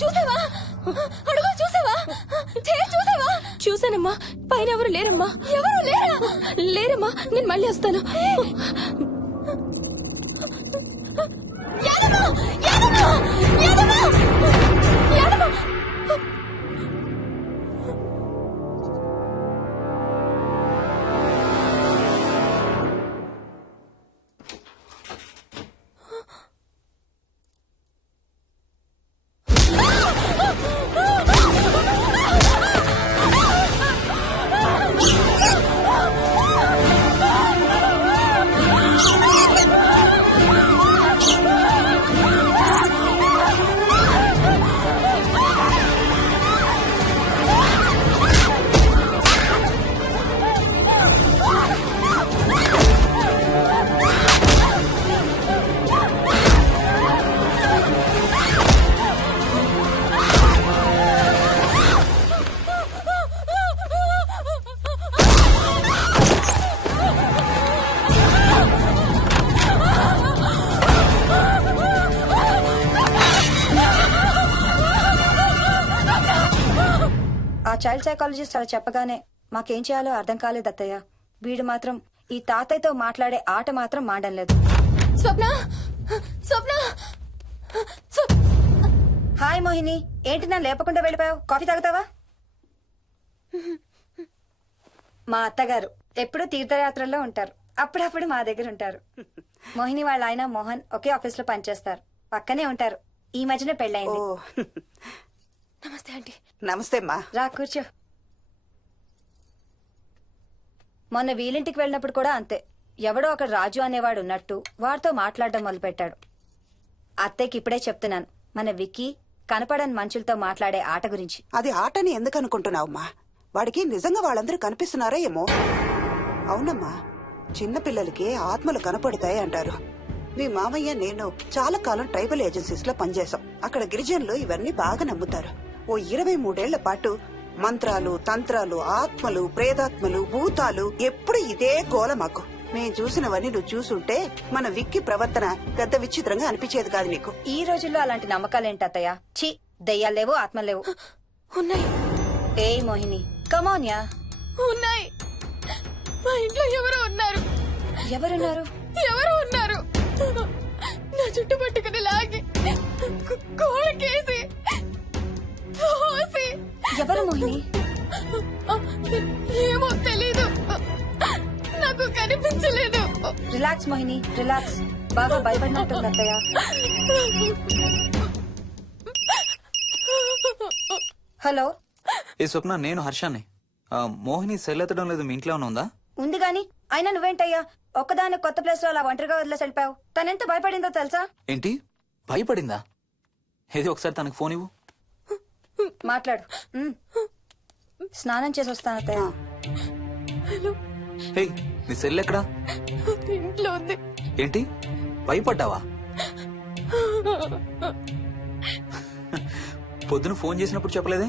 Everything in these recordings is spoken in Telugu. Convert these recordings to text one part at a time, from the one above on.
చూసావా? అడుగు చూసావా? చూసావా? చూసానమ్మా. పైన ఎవరు లేరమ్మా. ఎవరు లేరా? లేరమ్మా. నేను మళ్ళీ వస్తాను. చైల్డ్ సైకాలజిస్ట్ అలా చెప్పగానే మాకేం చేయాలో అర్థం కాలేదు అత్తయ్య. వీడు మాత్రం ఈ తాతయ్యతో మాట్లాడే ఆట మాత్రం మాడం లేదు. స్వప్న, స్వప్న. హాయ్ మోహిని, ఏంటి నన్ను లేపకుండా వెళ్ళిపోయావు? కాఫీ తాగుతావా? మా అత్తగారు ఎప్పుడూ తీర్థయాత్రల్లో ఉంటారు, అప్పుడప్పుడు మా దగ్గర ఉంటారు. మోహిని వాళ్ళ ఆయన మోహన్ ఒకే ఆఫీస్ లో పనిచేస్తారు, పక్కనే ఉంటారు. ఈ మధ్యన పెళ్ళైంది. నమస్తే ఆంటీ. నమస్తే అమ్మా. రా కూర్చో. మొన్న వీలింటికి వెళ్ళినప్పుడు కూడా అంతే. ఎవడో ఒక రాజు అనేవాడు ఉన్నట్టు వాడితో మాట్లాడడం మొదలుపెట్టాడు. అత్తయ్యకి ఇప్పుడే చెప్తున్నాను, మన విక్కీ కనపడని మనుషులతో మాట్లాడే ఆట గురించి. అది ఆటని ఎందుకు అనుకుంటున్నావమ్మా? వాడికి నిజంగా వాళ్ళందరూ కనిపిస్తున్నారా ఏమో. అవునమ్మా, చిన్నపిల్లలకి ఆత్మలు కనపడతాయి అంటారు. మీ మామయ్య నేను చాలా కాలం ట్రైబల్ ఏజెన్సీస్ లో పనిచేశాం. అక్కడ గిరిజనులు ఇవన్నీ బాగా నమ్ముతారు. ఓ 23 ఏళ్ల పాటు మంత్రాలు, తంత్రాలు, ఆత్మలు, ప్రేతాత్మలు, భూతాలు, ఎప్పుడు ఇదే గోల మాకు. మేం చూసినవన్నీ నువ్వు చూసుంటే మన విక్కి ప్రవర్తన పెద్ద విచిత్రంగా అనిపించేది కాదు నీకు. ఈ రోజుల్లో అలాంటి నమ్మకాలేంటి అత్తయ్య? ఛీ, దెయ్యాలు లేవు, ఆత్మలు లేవు. ఉన్నాయి. ఏ మోహిని, కమాన్యా. ఉన్నాయి. మా ఇంట్లో ఎవరో ఉన్నారు. ఎవరున్నారు? ఎవరు ఉన్నారు? నా చుట్టు పట్టుకుని లాగి కోళ్ళకేసి తోసి. ఎవరు మోహిని? ఏమో తెలీదు, నాకు కనిపించలేదు. Relax Mohini, relax. బాగా భయపడినట్టుంది అత్తయ్య. హలో. ఏ స్వప్న, నేను హర్షాన్ని. మోహిని సెల్ ఎత్తడం లేదు, మీ ఇంట్లో ఉందా? ఉంది గాని అయినా నువ్వేంటయ్యా ఒక్కదాని కొత్త ప్లేస్ లో అలా ఒంటరిగా వదిలేసి వెళ్ళిపోయావు? తనెంత భయపడిందో తెలుసా? ఏంటి, భయపడిందా? ఏది ఒకసారి తనకు ఫోన్ ఇవ్వు. మాట్లాడు. స్నానం చేసి వస్తాను అత్తయ్య. హే, నీ సెల్ ఎక్కడా? ఇంట్లో ఉంది. ఏంటి, భయపడ్డావా? పొద్దున ఫోన్ చేసినప్పుడు చెప్పలేదే?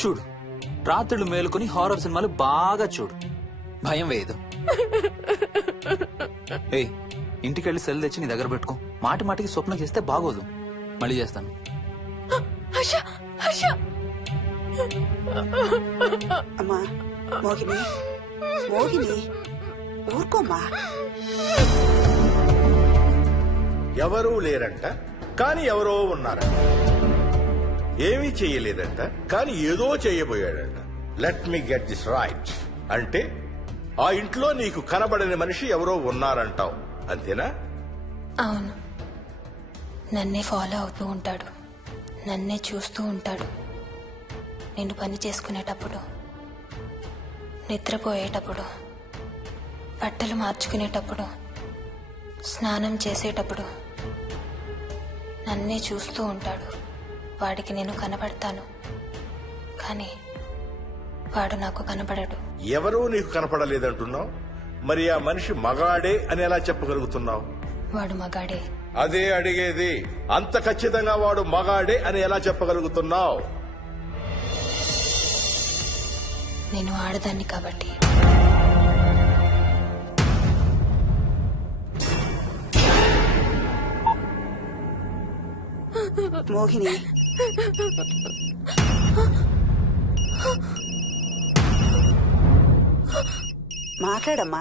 చూడు, రాత్రులు మేలుకొని హారర్ సినిమాలు బాగా చూడు, భయం వేయదు. ఏ, ఇంటికెళ్ళి సెల్ తెచ్చి నీ దగ్గర పెట్టుకో. మాటి మాటికి స్వప్నం చేస్తే బాగోదు. మళ్ళీ చేస్తాను. అమ్మా మోహిని, మోహిని ఊరుకోమ్మా. ఎవరూ లేరంట, కానీ ఎవరో ఉన్నారంట. ఏమీ చెయ్యలేదంట, కానీ ఏదో చేయబోయాడంట. Let me get this right. అంటే ఆ ఇంట్లో నీకు కనబడని మనిషి ఎవరో ఉన్నారంటావు, అంతేనా? అవును. నన్నే ఫాలో అవుతూ ఉంటాడు, నన్నే చూస్తూ ఉంటాడు. నేను పని చేసుకునేటప్పుడు, నిద్రపోయేటప్పుడు, బట్టలు మార్చుకునేటప్పుడు, స్నానం చేసేటప్పుడు నన్నే చూస్తూ ఉంటాడు. వాడికి నేను కనబడతాను, కానీ వాడు నాకు కనబడడు. ఎవరూ నీకు కనపడలేదంటున్నావు, మరి ఆ మనిషి మగాడే అని ఎలా చెప్పగలుగుతున్నావు? వాడు మగాడే. అదే అడిగేది. అంత ఖచ్చితంగా వాడు మగాడే అని ఎలా చెప్పగలుగుతున్నావు? నేను ఆడదాన్ని కాబట్టి. మోహిని, మాట్లాడమ్మా.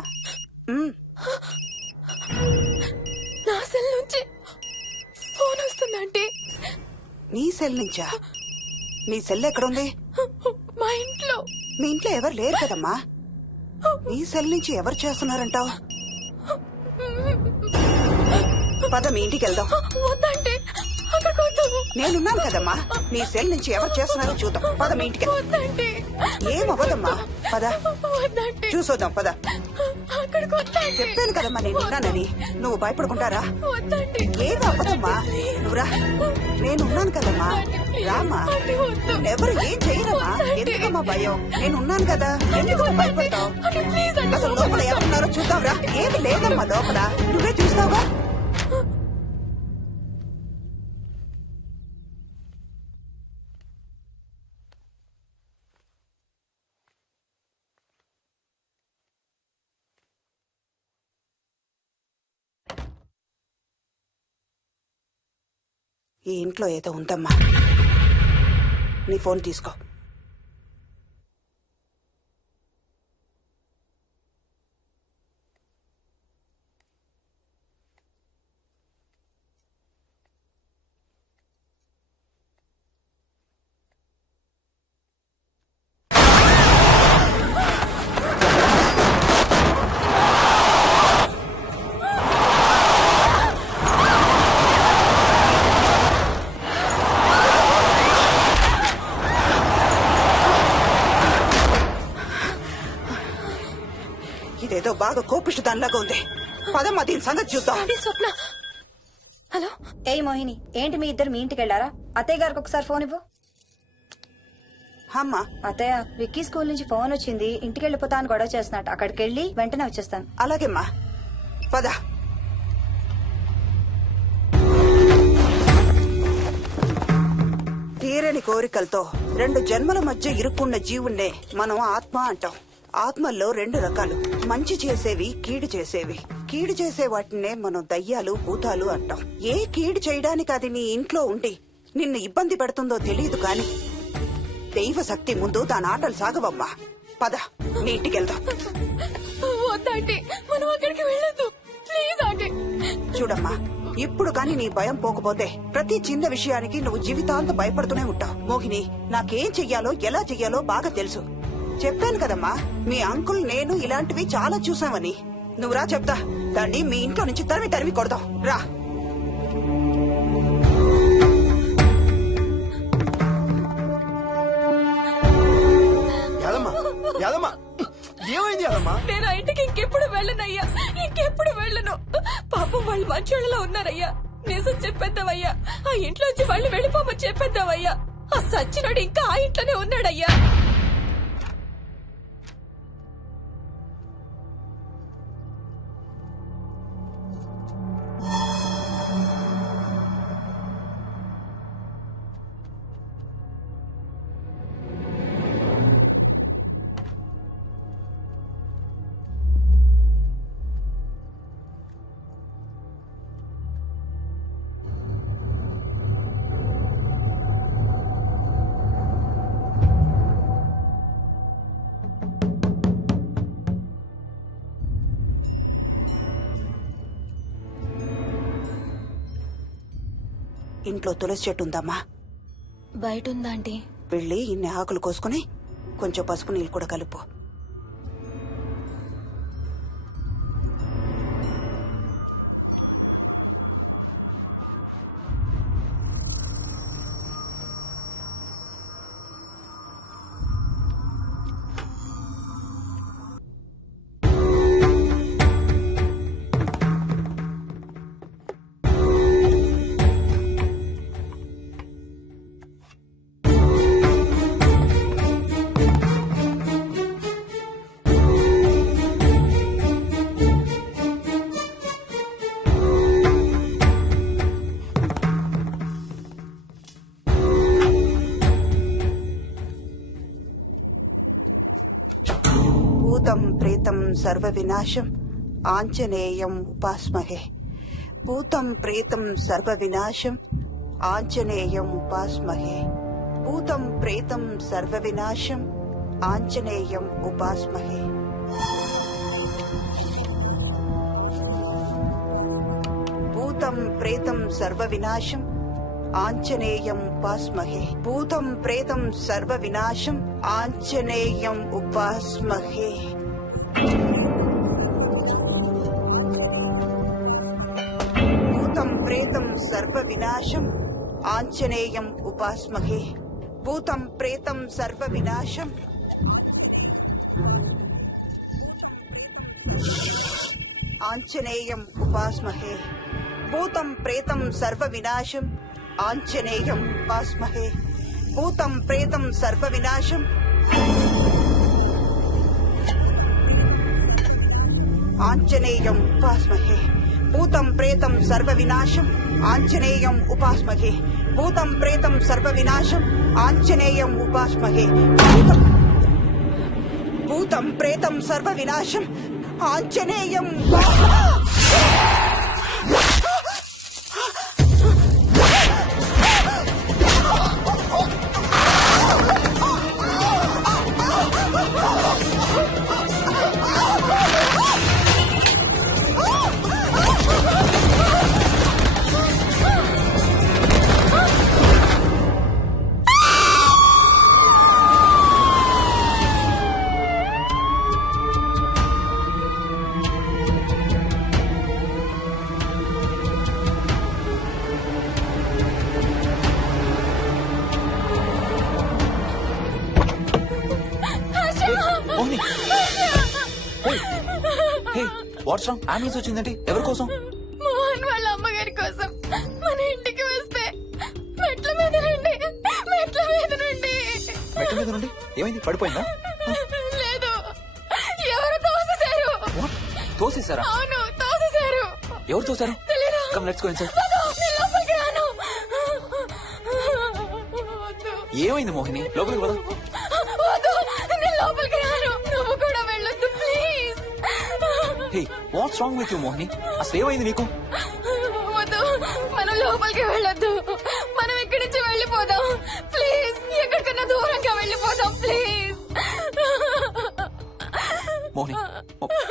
నా సెల్ నుంచి ఫోన్ వస్తుందంటే. నీ సెల్ నుంచా? నీ సెల్ ఎక్కడుంది? మా ఇంట్లో. మీ ఇంట్లో ఎవరు లేరు కదమ్మా. నీ సెల్ నుంచి ఎవరు చేస్తున్నారంటావు? పద మీ ఇంటికి వెళ్దాం. వద్దంటే అక్కడికి వద్దాము. నేనున్నాను కదమ్మా. నీ సెల్ నుంచి ఎవరు చేస్తున్నారో చూద్దాం. పద మీ ఇంటికి. వద్దంటే ఏం అవ్వదమ్మా, పద వద్దంటే చూసొద్దాం. పద. అక్కడికి వద్దంటే. చెప్పాను కదమ్మా నేనున్నానని. నువ్వు భయపడుకుంటారా? వద్దంటే ఏం అవ్వదమ్మా, నువ్వురా. నేనున్నాను కదమ్మా, రామ్మా. ఎవరు ఏం చేయరమ్మా. ఎందుకమ్మా భయం? నేనున్నాను కదా, ఎందుకు భయపడతావు? అసలు లోపల ఎవరున్నారో చూద్దాంరా. ఏమి లేదమ్మా లోపల, నువ్వే చూస్తావా? ఈ ఇంట్లో ఏదో ఉందమ్మా. నీ ఫోన్ తీసుకో. ఇదేదో బాగా కోపిష్టి దానిలాగా ఉంది. పదమ్మా దీని సంగతి చూద్దాం. స్వప్న. హలో. ఏయ్ మోహిని, ఏంటి మీ ఇద్దరు మీ ఇంటికి వెళ్లారా? అత్తయ్య గారికి ఒకసారి ఫోన్ ఇవ్వు. అమ్మా. అత్తయ్య, విక్కీ స్కూల్ నుంచి ఫోన్ వచ్చింది. ఇంటికి వెళ్ళిపోతా అని గొడవ చేస్తున్నట్టు. అక్కడికి వెళ్ళి వెంటనే వచ్చేస్తాను. అలాగేమ్మా, పద. తీరని కోరికలతో 2 జన్మల మధ్య ఇరుక్కున్న జీవుణ్ణే మనం ఆత్మ అంటాం. ఆత్మల్లో 2 రకాలు, మంచి చేసేవి, కీడు చేసేవి. కీడు చేసే వాటినే మనం దయ్యాలు, భూతాలు అంటాం. ఏ కీడు చేయడానికి అది నీ ఇంట్లో ఉండి నిన్ను ఇబ్బంది పెడుతుందో తెలియదు కాని దైవ శక్తి ముందు దాని ఆటలు సాగవమ్మా. పద నీ ఇంటికి వెళ్దాం. వద్దంటే మనం అక్కడికి వెళ్ళొద్దు. ప్లీజ్ అంటే. చూడమ్మా, ఇప్పుడు కాని నీ భయం పోకపోతే ప్రతి చిన్న విషయానికి నువ్వు జీవితాంతం భయపడుతూనే ఉంటావు. మోహిని, నాకేం చెయ్యాలో ఎలా చెయ్యాలో బాగా తెలుసు. చెప్పాను కదమ్మా, మీ అంకుల్ నేను ఇలాంటివి చాలా చూసామని. నువ్వు రా చెప్తా. దాన్ని మీ ఇంట్లో నుంచి తరిమి కొడదాం. రా. ఏమైంది యాదమ్మా? నేను ఆ ఇంటికి ఇంకెప్పుడు వెళ్ళనయ్యా. ఇంకెప్పుడు వెళ్ళను. పాపం వాళ్ళు మంచోళ్ళలో ఉన్నారయ్యా. నిజం చెప్పేద్దామయ్యా. ఆ ఇంట్లోంచి వాళ్ళు వెళ్ళిపోమని చెప్పేద్దామయ్యా. ఆ సచ్చినోడు ఇంకా ఆ ఇంట్లోనే ఉన్నాడయ్యా. ఇంట్లో తులసి చెట్టు ఉందమ్మా. బయట ఉందా ఆంటీ? వెళ్ళి ఇన్ని ఆకులు కోసుకుని కొంచెం పసుపు నీళ్ళు కూడా కలుపు. సర్వ వినాశం ఆంజనేయం ఉపాస్మహే భూతం ప్రేతం సర్వ వినాశం ఆంజనేయం ఉపాస్మహే భూతం ప్రేతం సర్వ వినాశం ఆంజనేయం ఉపాస్మహే భూతం ప్రేతం సర్వ వినాశం ఆంజనేయం ఉపాస్మహే భూతం ప్రేతం సర్వ వినాశం ఆంజనేయం ఉపాస్మహే భూతం ప్రేతం సర్వ వినాశం ఆంజనేయం ఉపాస్మహే భూతం ప్రేతం సర్వ వినాశం ఆంజనేయం ఉపాస్మహే భూతం ప్రేతం సర్వ వినాశం ఆంజనేయం ఉపాస్మహే భూతం ప్రేతం సర్వ వినాశం ఆంజనేయం ఉపాస్మహే భూతం ప్రేతం సర్వ వినాశం ఆంజనేయం ఉపాస్మహే భూతం ప్రేతం సర్వ వినాశం ఆంజనేయం ఉపాస్మహే భూతం ప్రేతం సర్వ వినాశం ఆంజనేయం మోహిని హే వాట్స్ రాంగ్ అంబులెన్స్ వచ్చిందంటే ఎవరి కోసం మోహన్ వాళ్ళ అమ్మగారి కోసం మన ఇంటికి వస్తే మెట్ల మీద నుండి మెట్ల మీద నుండి ఏమైంది పడిపోయిందా లేదు ఎవరు తోసేశారు వాట్ తోసేసారా అవును తోసేశారు ఎవరు తోసారు తెలీదు. కమ్ లెట్స్ గో ఇన్సైడ్ వద్దు, నేను లోపలికి రాను. వద్దు. ఏమైంది మోహిని లోపలికి పద వద్దు, నేను లోపలికి రాను. నువ్వు కూడా వెళ్ళొద్దు please. Hey what's wrong with you Mohini అసలు ఏమైంది నీకు వద్దు, మనం లోపలికి వెళ్ళొద్దు. మనం ఇక్కడి నుంచి వెళ్ళిపోదాం ప్లీజ్. ఎక్కడికన్నా దూరంగా వెళ్ళిపోదాం please. Mohini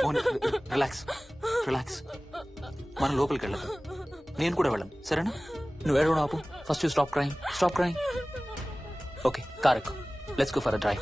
Mohini relax relax మనం లోపలికి వెళ్ళదు నేను కూడా వెళ్ళను సరేనా నువ్వు ఏడవడం ఆపు first you stop crying okay car ఎక్కు let's go for a drive